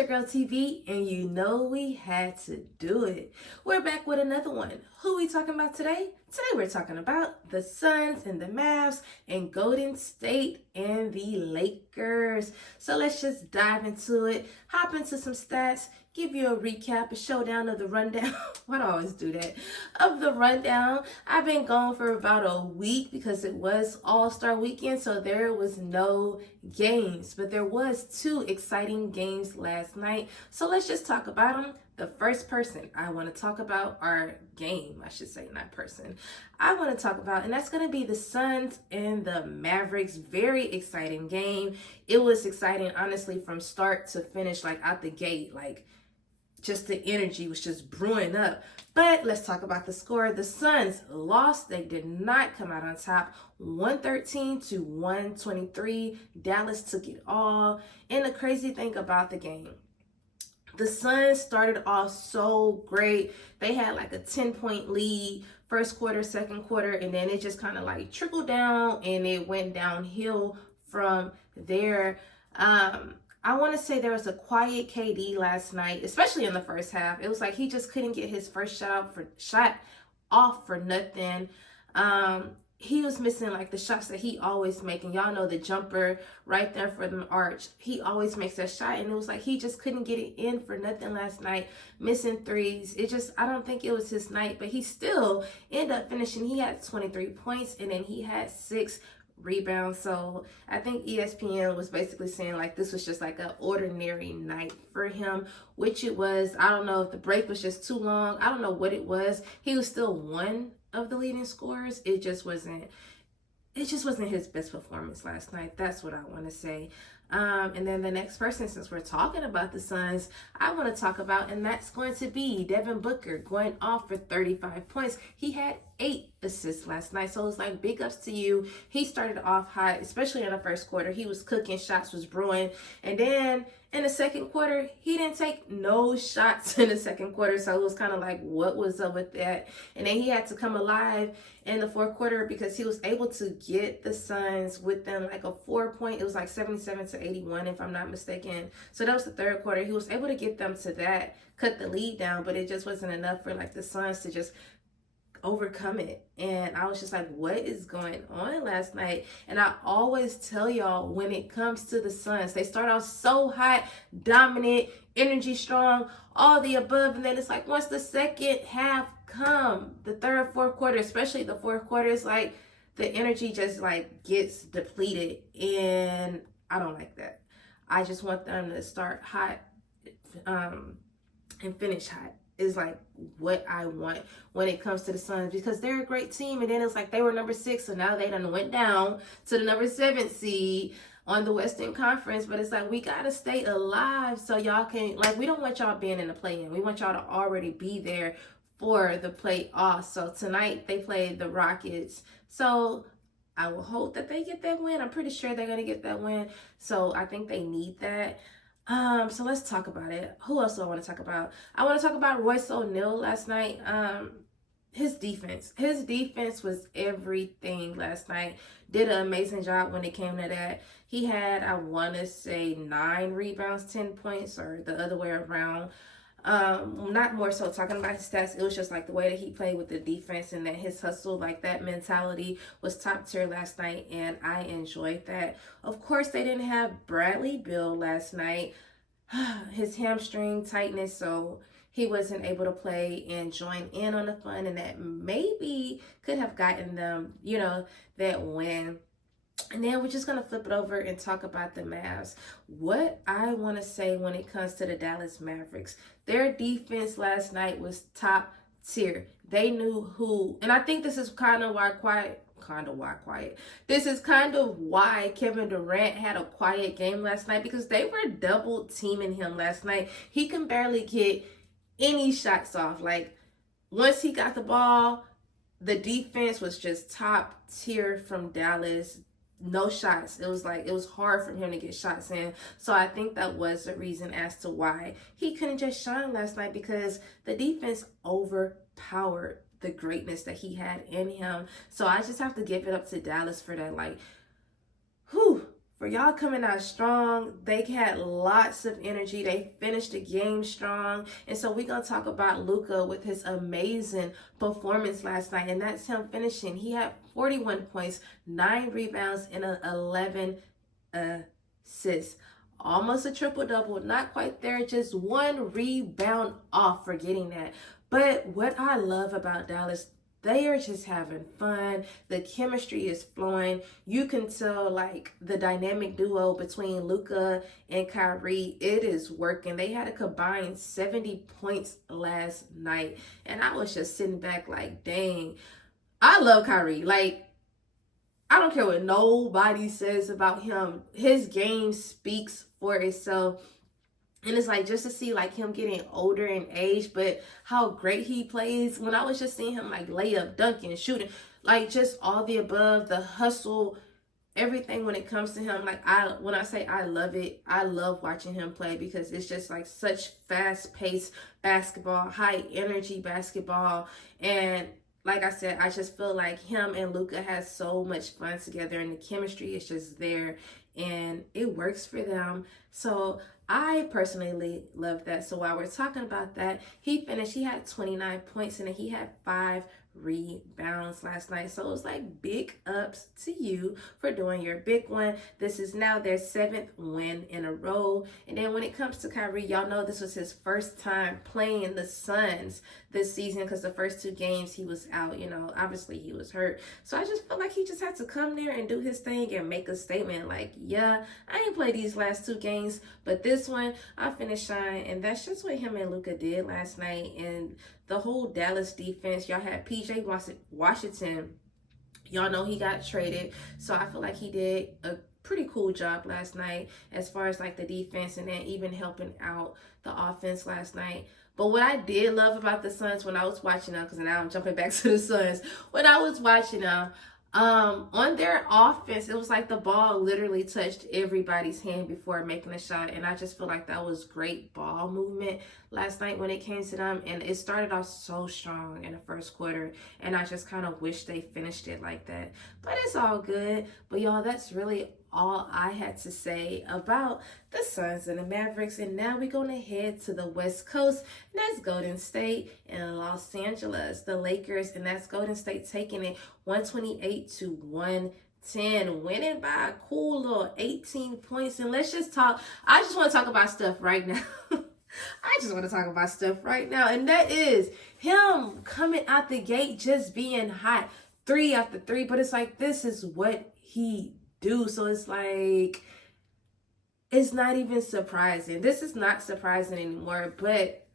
your girl TV, and you know we had to do it. We're back with another one. Who we talking about today? Today we're talking about the Suns and the Mavs and Golden State and the Lakers. So let's just dive into it, hop into some stats, give you a recap, a showdown of the rundown. Why do I always do that? Of the rundown. I've been gone for about a week because it was All-Star weekend, so there was no games, but there was two exciting games last night. So let's just talk about them. The first person I want to talk about, or game, I should say, not person, I want to talk about, and that's going to be the Suns and the Mavericks. Very exciting game. It was exciting, honestly, from start to finish, like out the gate, like just the energy was just brewing up. But let's talk about the score. The Suns lost. They did not come out on top. 113 to 123. Dallas took it all. And the crazy thing about the game, the Suns started off so great. They had like a 10-point lead first quarter, second quarter, and then it just kind of like trickled down and it went downhill from there. I want to say there was a quiet KD last night, especially in the first half. It was like he just couldn't get his first shot off for nothing. He was missing like the shots that he always make, and y'all know the jumper right there for the arch. He always makes that shot, and it was like he just couldn't get it in for nothing last night, missing threes. I don't think it was his night, but he still ended up finishing. He had 23 points, and then he had 6 rebounds. So I think ESPN was basically saying like this was just like an ordinary night for him, which it was. I don't know if the break was just too long. I don't know what it was. He was still one of the leading scorers. It just wasn't his best performance last night. That's what I want to say. And then the next person, since we're talking about the Suns, I want to talk about, and that's going to be Devin Booker, going off for 35 points. He had 8 assists last night, so it's like big ups to you. He started off hot, especially in the first quarter. He was cooking, shots was brewing, and then in the second quarter, he didn't take no shots in the second quarter, so it was kind of like, what was up with that? And then he had to come alive in the fourth quarter because he was able to get the Suns within like a 4-point. It was like 77 to 81, if I'm not mistaken. So that was the third quarter. He was able to get them to that, cut the lead down, but it just wasn't enough for like the Suns to just overcome it. And I was just like, what is going on last night? And I always tell y'all, when it comes to the Suns, they start off so hot, dominant, energy strong, all the above, and then it's like once the second half come, the third, fourth quarter, especially the fourth quarter, it's like the energy just like gets depleted, and I don't like that. I just want them to start hot and finish hot. Is like what I want when it comes to the Suns, because they're a great team. And then it's like they were number 6, so now they done went down to the number 7 seed on the Western Conference. But it's like we gotta stay alive so y'all can, like, we don't want y'all being in the play-in. We want y'all to already be there for the playoffs. So tonight they play the Rockets. So I will hope that they get that win. I'm pretty sure they're gonna get that win. So I think they need that. So let's talk about it. Who else do I want to talk about? I want to talk about Royce O'Neal last night. His defense was everything last night. Did an amazing job when it came to that. He had, I want to say, 9 rebounds, 10 points, or the other way around. Not more so talking about his stats. It was just like the way that he played with the defense, and that his hustle, like that mentality, was top tier last night, and I enjoyed that. Of course, they didn't have Bradley Beal last night. His hamstring tightness, so he wasn't able to play and join in on the fun, and that maybe could have gotten them, that win. And then we're just going to flip it over and talk about the Mavs. What I want to say when it comes to the Dallas Mavericks, their defense last night was top tier. They knew who, and I think this is kind of why This is kind of why Kevin Durant had a quiet game last night, because they were double teaming him last night. He can barely get any shots off. Like, once he got the ball, the defense was just top tier from Dallas. No shots. It was hard for him to get shots in. So I think that was the reason as to why he couldn't just shine last night, because the defense overpowered the greatness that he had in him. So I just have to give it up to Dallas for that. Like, for y'all coming out strong. They had lots of energy. They finished the game strong. And so we're going to talk about Luka with his amazing performance last night. And that's him finishing. He had 41 points, 9 rebounds, and 11 assists. Almost a triple-double. Not quite there. Just 1 rebound off for getting that. But what I love about Dallas, they are just having fun. The chemistry is flowing. You can tell like the dynamic duo between Luka and Kyrie, it is working. They had a combined 70 points last night. And I was just sitting back like, dang, I love Kyrie. Like, I don't care what nobody says about him. His game speaks for itself. And it's like just to see like him getting older in age, but how great he plays. When I was just seeing him like lay up, dunking, shooting, like just all the above, the hustle, everything when it comes to him. Like when I say I love it, I love watching him play because it's just like such fast-paced basketball, high energy basketball. And like I said, I just feel like him and Luka has so much fun together and the chemistry is just there and it works for them. So I personally love that. So while we're talking about that, he had 29 points and he had 5 rebounds last night. So it was like big ups to you for doing your big one. This is now their 7th win in a row. And then when it comes to Kyrie, y'all know this was his first time playing the Suns this season because the first 2 games he was out, obviously he was hurt. So I just felt like he just had to come there and do his thing and make a statement like, yeah, I ain't played these last 2 games, but this one I finished shine. And that's just what him and Luka did last night. And the whole Dallas defense, y'all had PJ Washington. Y'all know he got traded. So I feel like he did a pretty cool job last night as far as like the defense and then even helping out the offense last night. But what I did love about the Suns when I was watching them, because now I'm jumping back to the Suns, when I was watching them, on their offense, it was like the ball literally touched everybody's hand before making a shot. And I just feel like that was great ball movement last night when it came to them. And it started off so strong in the first quarter. And I just kind of wish they finished it like that. But it's all good. But y'all, that's really all I had to say about the Suns and the Mavericks. And now we're going to head to the West Coast. And that's Golden State and Los Angeles, the Lakers. And that's Golden State taking it 128-110, winning by a cool little 18 points. And let's just talk. I just want to talk about stuff right now. I just want to talk about stuff right now. And that is him coming out the gate just being hot. 3 after 3. But it's like, this is what he do. So it's like, it's not even surprising. This is not surprising anymore. But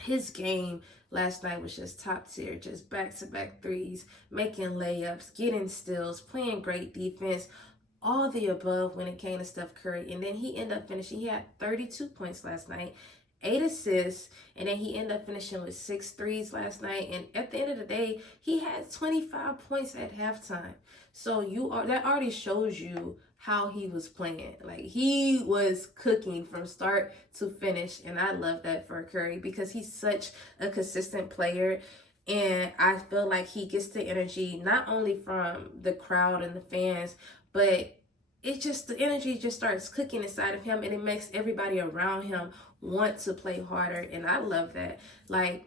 his game last night was just top tier, just back-to-back threes, making layups, getting steals, playing great defense, all the above when it came to Steph Curry. And then he ended up finishing, he had 32 points last night, 8 assists, and then he ended up finishing with 6 threes last night. And at the end of the day, he had 25 points at halftime. So that already shows you how he was playing. Like, he was cooking from start to finish. And I love that for Curry because he's such a consistent player. And I feel like he gets the energy not only from the crowd and the fans, but the energy just starts cooking inside of him, and it makes everybody around him want to play harder. And I love that. Like,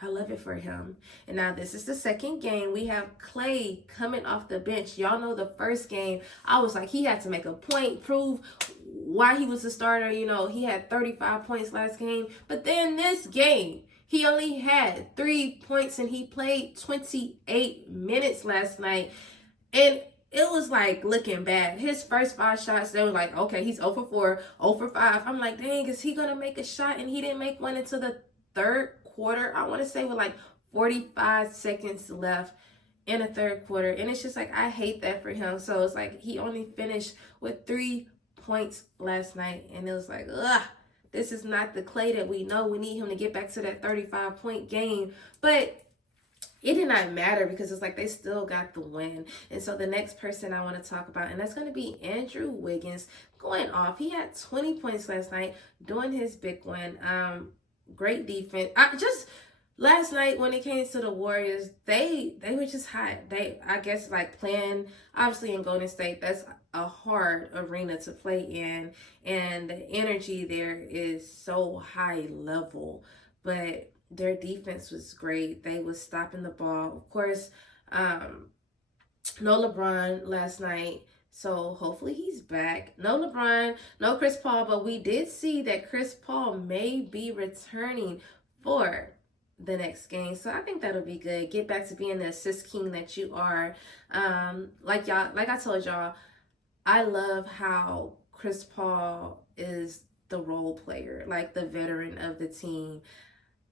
I love it for him. And now this is the second game. We have Clay coming off the bench. Y'all know the first game, I was like, he had to make a point, prove why he was a starter. He had 35 points last game. But then this game, he only had 3 points and he played 28 minutes last night. And it was like looking bad. His first 5 shots, they were like, okay, he's 0 for 4, 0 for 5. I'm like, dang, is he going to make a shot? And he didn't make one until the third quarter. I want to say with like 45 seconds left in the third quarter. And it's just like, I hate that for him. So it's like he only finished with 3 points last night. And it was like, ugh, this is not the Clay that we know. We need him to get back to that 35-point game. But it did not matter because it's like they still got the win. And so the next person I want to talk about, and that's going to be Andrew Wiggins going off. He had 20 points last night doing his big one. Great defense. Last night when it came to the Warriors, they were just hot. I guess like playing obviously in Golden State, that's a hard arena to play in, and the energy there is so high level. But their defense was great. They was stopping the ball. Of course, no LeBron last night. So hopefully he's back. No LeBron, no Chris Paul, but we did see that Chris Paul may be returning for the next game. So I think that'll be good. Get back to being the assist king that you are. Like I told y'all, I love how Chris Paul is the role player, like the veteran of the team.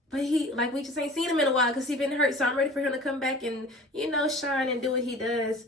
But we just ain't seen him in a while because he's been hurt. So I'm ready for him to come back and, shine and do what he does.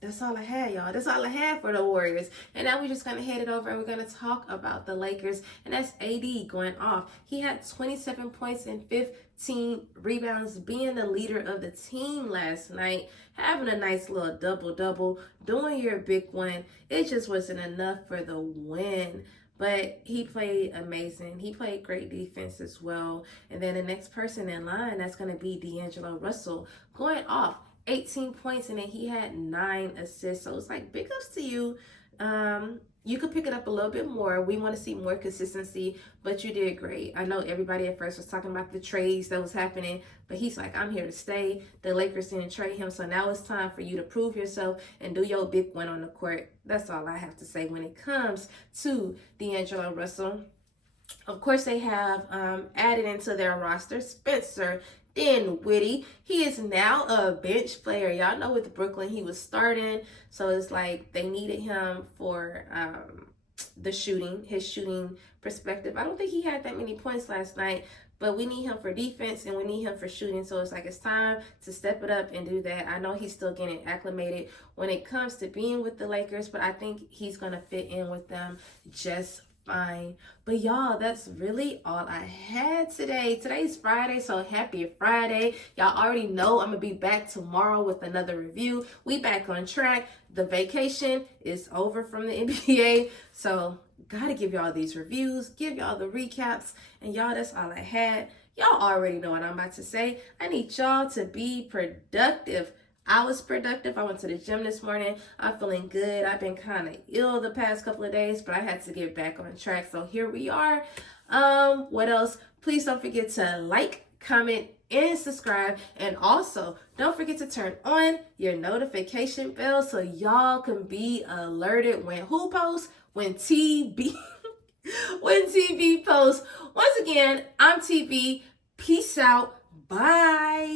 That's all I had, y'all. That's all I had for the Warriors. And now we're just going to head it over and we're going to talk about the Lakers. And that's AD going off. He had 27 points and 15 rebounds, being the leader of the team last night, having a nice little double-double, doing your big one. It just wasn't enough for the win. But he played amazing. He played great defense as well. And then the next person in line, that's going to be D'Angelo Russell, going off 18 points, and then he had 9 assists. So it's like, big ups to you. You could pick it up a little bit more. We want to see more consistency, but you did great. I know everybody at first was talking about the trades that was happening, but he's like, I'm here to stay. The Lakers didn't trade him, so now it's time for you to prove yourself and do your big one on the court. That's all I have to say when it comes to D'Angelo Russell. Of course, they have added into their roster Spencer Dinwiddie. He is now a bench player. Y'all know with Brooklyn he was starting, so it's like they needed him for his shooting perspective. I don't think he had that many points last night, but we need him for defense and we need him for shooting. So it's like it's time to step it up and do that. I know he's still getting acclimated when it comes to being with the Lakers, but I think he's gonna fit in with them just fine. But y'all, that's really all I had today. Today's Friday, so happy Friday. Y'all already know I'm gonna be back tomorrow with another review. We back on track. The vacation is over from the NBA, so gotta give y'all these reviews, give y'all the recaps, and y'all, that's all I had. Y'all already know what I'm about to say. I need y'all to be productive. I was productive. I went to the gym this morning. I'm feeling good. I've been kind of ill the past couple of days, but I had to get back on track. So here we are. What else? Please don't forget to like, comment, and subscribe. And also, don't forget to turn on your notification bell so y'all can be alerted when who posts? When TB when TB posts. Once again, I'm TB. Peace out. Bye.